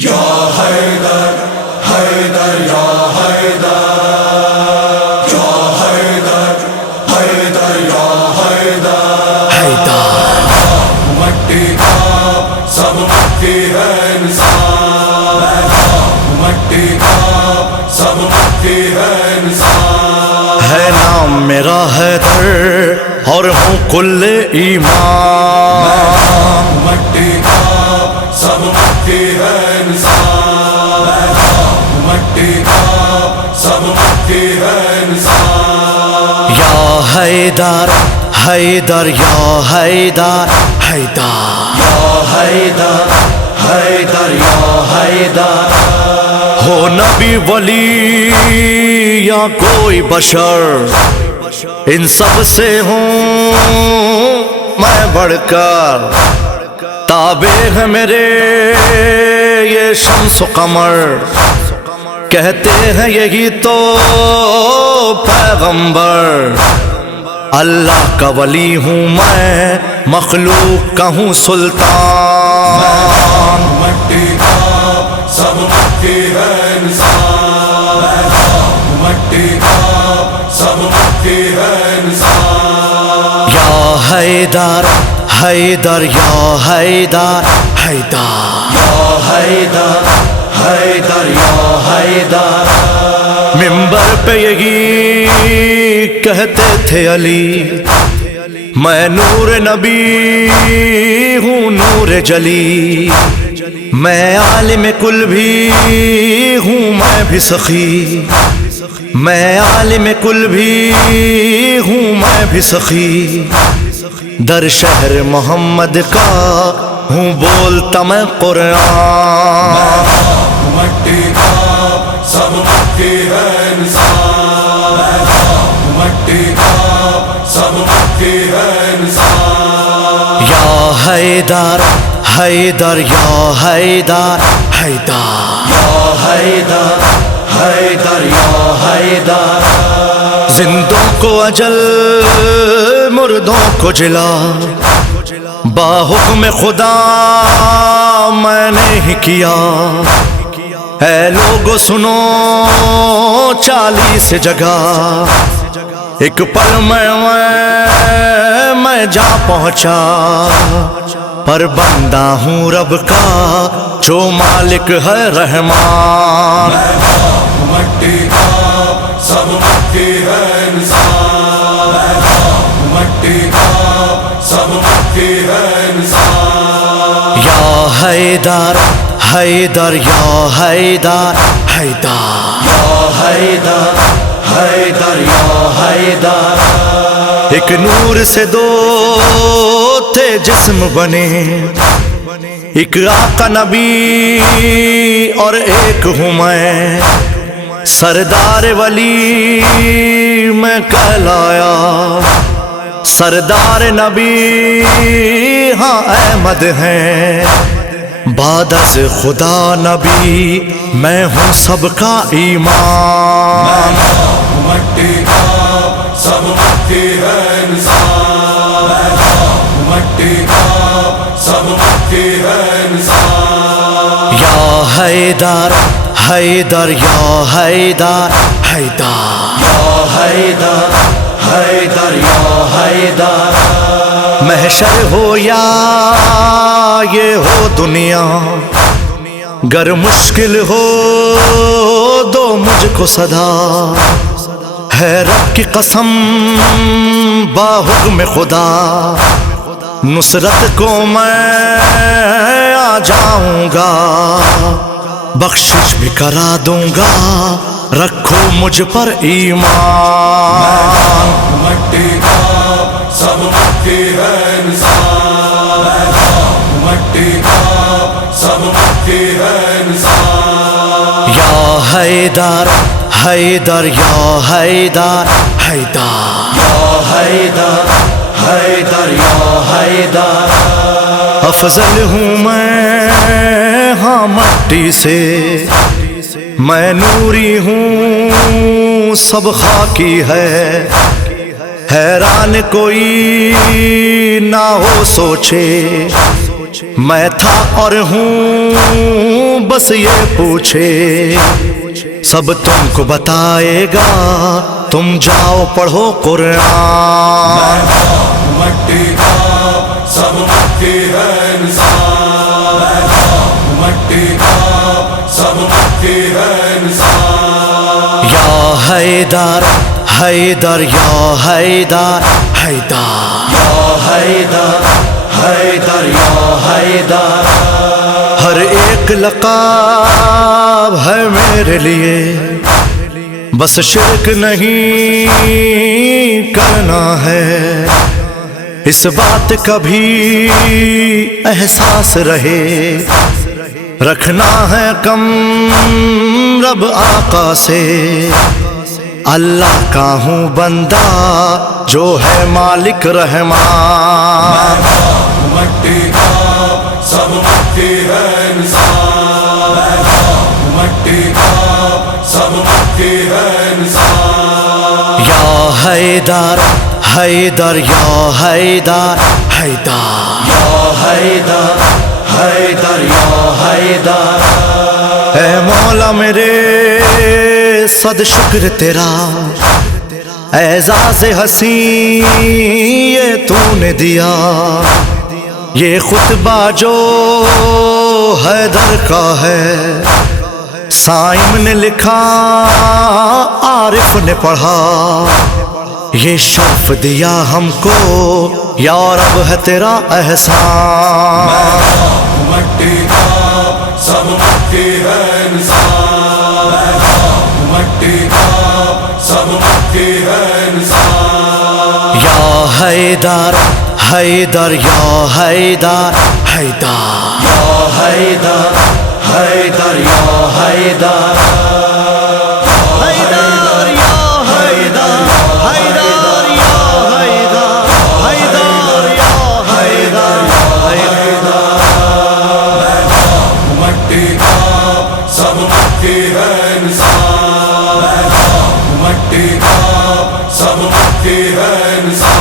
یا حیدر حیدر یا حیدر یا حیدر حیدر یا حیدر مٹی کا سب مٹی ہے انسان، مٹی کا سب مٹی ہے انسان، ہے نام میرا حیدر اور ہوں کل ایمان، مٹی کا سب مٹی ہے انسان، مٹی کا سب مٹی ہے انسان، یا حیدر حیدر یا حیدر حیدر یا حیدر حیدر یا حیدر، ہو نبی ولی یا کوئی بشر، ان سب سے ہوں میں بڑھ کر، تابع ہے میرے یہ شمس و قمر، کہتے ہیں یہی تو پیغمبر، اللہ کا ولی ہوں میں مخلوق کا ہوں سلطان، مٹی کا سب مٹی ہے انسان، مٹی کا سب مٹی ہے انسان، یا حیدر حیدر یا حیدر حیدر یا حیدر حیدر یا حیدر، منبر پہ یہی کہتے تھے علی، میں نور نبی ہوں نور جلی، میں عالم کل بھی ہوں میں بھی سخی، میں عالم کل بھی ہوں میں بھی سخی، در شہر محمد کا ہوں بولتا میں قرآن، مٹی کا سب مٹی ہے انسان، مٹی کا سب مٹی ہے انسان، یا حیدر حیدر یا حیدر حیدر یا حیدر حیدر یا حیدر، زندوں کو اجل مردوں کو جلا، با حکم خدا میں نے ہی کیا، اے لوگو سنو 40 جگہ، ایک پل میں جا پہنچا، پر بندہ ہوں رب کا جو مالک ہے رحمان، مٹی کا سب مٹی ہے انسان، مٹی کا سب مٹی ہے انسان، یا حیدر حیدر یا حیدر حیدر یا حیدر حیدر یا حیدر، ایک نور سے دو تھے جسم بنے، ایک آقا نبی اور ایک ہوں میں، سردار ولی میں کہلایا، سردار نبی ہاں احمد ہیں، بعد از خدا نبی میں ہوں سب کا ایمان، مٹی کا سب مٹی ہے انسان، مٹی کا سب مٹی ہے انسان، یا حیدر حیدر یا حیدر حیدر یا حیدر حیدر یا حیدر، محشر ہو یا یہ ہو دنیا، گر مشکل ہو دو مجھ کو صدا، ہے رب کی قسم با حکم خدا، نصرت کو میں آ جاؤں گا، بخشش بھی کرا دوں گا، رکھو مجھ پر ایمان، مٹی کا سب مٹی ہے انسان، مٹی کا سب مٹی ہے انسان، یا حیدر حیدر یا حیدر حیدر یا حیدر حیدر یا حیدر، افضل ہوں میں ہاں مٹی سے، میں نوری ہوں سب خاکی ہے، حیران کوئی نہ ہو سوچے میں تھا اور ہوں بس یہ پوچھے، سب تم کو بتائے گا، تم جاؤ پڑھو قرآن۔ مٹی کا سب مٹی ہے انسان، مٹی کا سب مٹی ہے انسان۔ یا حیدر حیدر یا حیدر حیدر یا حیدر حیدر یا حیدر، ہر ایک لقب ہے میرے لیے، بس شرک نہیں کرنا ہے، اس بات کا بھی احساس رہے، رکھنا ہے کم رب آقا سے، اللہ کا ہوں بندہ جو ہے مالک رحمان۔ مٹی کا سب مٹی ہے انسان، مٹی کا سب مٹی ہے انسان۔ یا حیدر حیدر یا حیدر حیدر یا حیدر حیدر یا حیدر، اے مولا میرے صد شکر تیرا، اعزاز حسین یہ تو نے دیا، یہ خطبہ جو حیدر کا ہے، سائم نے لکھا عارف نے پڑھا، یہ شرف دیا ہم کو یا رب ہے تیرا احسان۔ مٹی کا سب مٹی ہے انسان، مٹی کا سب مٹی ہے انسان۔ یا حیدر حیدر یا حیدر حیدر یا حیدر حیدر یا حیدر، حیدر یا حیدر حیدر یا حیدر حیدر یا حیدر مٹی کا سب مٹی ہے انسان، مٹی کا سب مٹی ہے انسان۔